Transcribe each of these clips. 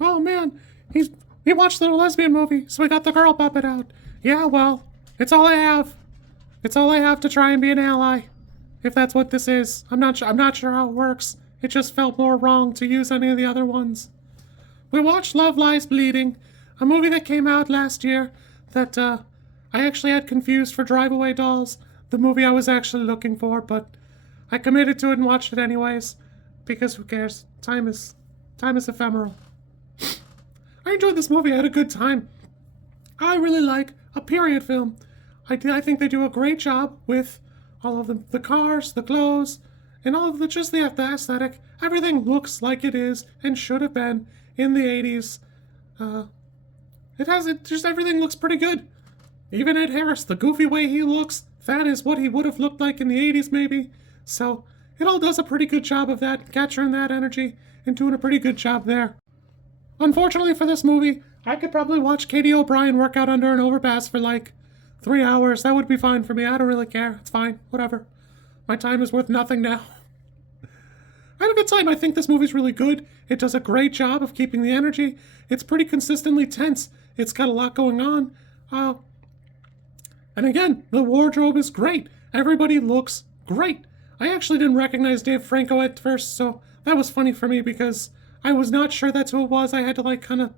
Oh man, he watched the lesbian movie, so he got the girl puppet out. Yeah, well, it's all I have. It's all I have to try and be an ally. If that's what this is. I'm not sure how it works. It just felt more wrong to use any of the other ones. We watched Love Lies Bleeding, a movie that came out last year that I actually had confused for Drive Away Dolls, the movie I was actually looking for, but I committed to it and watched it anyways, because who cares? Time is ephemeral. I enjoyed this movie. I had a good time. I really like a period film. I think they do a great job with all of the cars, the clothes, and all of the aesthetic. Everything looks like it is and should have been in the 80s. Everything looks pretty good. Even Ed Harris, the goofy way he looks, that is what he would have looked like in the 80s maybe. So it all does a pretty good job of that, capturing that energy and doing a pretty good job there. Unfortunately for this movie, I could probably watch Katie O'Brien work out under an overpass for like 3 hours. That would be fine for me. I don't really care. It's fine. Whatever. My time is worth nothing now. I had a good time. I think this movie's really good. It does a great job of keeping the energy. It's pretty consistently tense. It's got a lot going on. And again, the wardrobe is great. Everybody looks great. I actually didn't recognize Dave Franco at first, so that was funny for me because I was not sure that's who it was. I had to kind of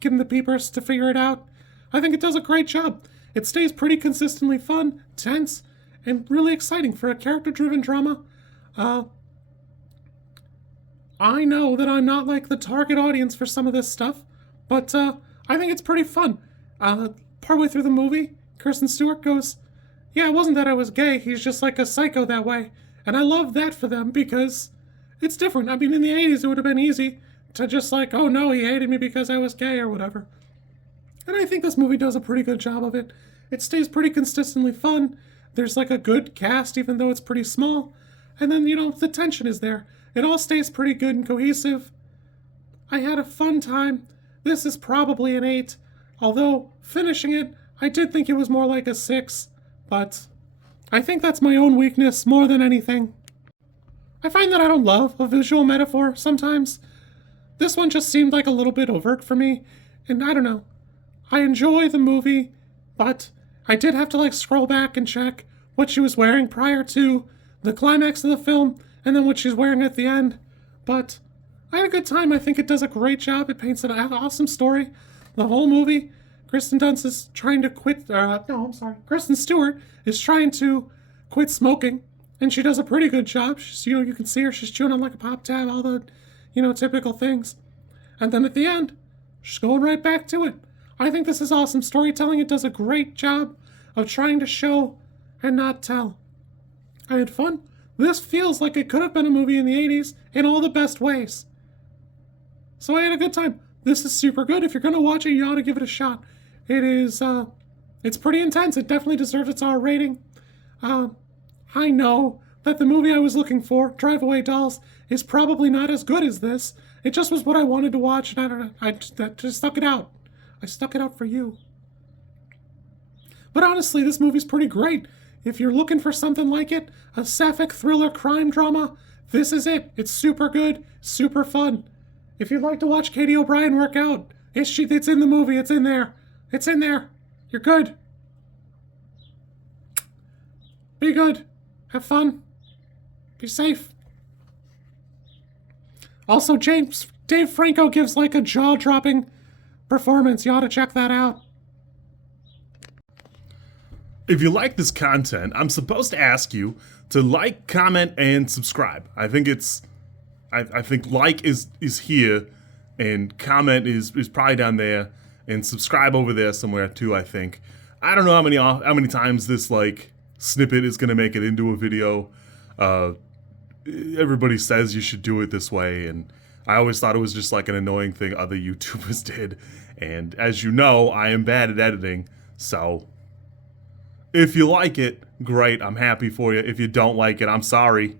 give him the peepers to figure it out. I think it does a great job. It stays pretty consistently fun, tense, and really exciting for a character-driven drama. I know that I'm not like the target audience for some of this stuff, but I think it's pretty fun. Partway through the movie, Kristen Stewart goes, "Yeah, it wasn't that I was gay, he's just like a psycho that way." And I love that for them because it's different. I mean, in the 80s, it would have been easy to just like, oh no, he hated me because I was gay or whatever. And I think this movie does a pretty good job of it. It stays pretty consistently fun. There's like a good cast, even though it's pretty small. And then, the tension is there. It all stays pretty good and cohesive. I had a fun time. This is probably an 8. Although, finishing it, I did think it was more like a 6. But I think that's my own weakness more than anything. I find that I don't love a visual metaphor sometimes. This one just seemed like a little bit overt for me. And I don't know. I enjoy the movie, but I did have to scroll back and check what she was wearing prior to the climax of the film and then what she's wearing at the end. But I had a good time. I think it does a great job. It paints an awesome story. The whole movie, Kristen Dunst is trying to quit. Kristen Stewart is trying to quit smoking, and she does a pretty good job. She's, you can see her. She's chewing on like a pop tab, all the, typical things. And then at the end, she's going right back to it. I think this is awesome storytelling. It does a great job of trying to show and not tell. I had fun. This feels like it could have been a movie in the 80s in all the best ways. So I had a good time. This is super good. If you're going to watch it, you ought to give it a shot. It is, it's pretty intense. It definitely deserves its R rating. I know that the movie I was looking for, Drive Away Dolls, is probably not as good as this. It just was what I wanted to watch, and I don't know. I just stuck it out. I stuck it out for you. But honestly, this movie's pretty great. If you're looking for something like it, a sapphic thriller crime drama, this is it. It's super good, super fun. If you'd like to watch Katie O'Brien work out, it's in the movie. It's in there. It's in there. You're good. Be good. Have fun. Be safe. Also, Dave Franco gives a jaw-dropping performance. You ought to check that out. If you like this content, I'm supposed to ask you to like, comment, and subscribe. I think like is here, and comment is probably down there, and subscribe over there somewhere too. I think. I don't know how many times this snippet is gonna make it into a video. Everybody says you should do it this way, and I always thought it was just an annoying thing other YouTubers did. And as you know, I am bad at editing, so if you like it, great, I'm happy for you. If you don't like it, I'm sorry.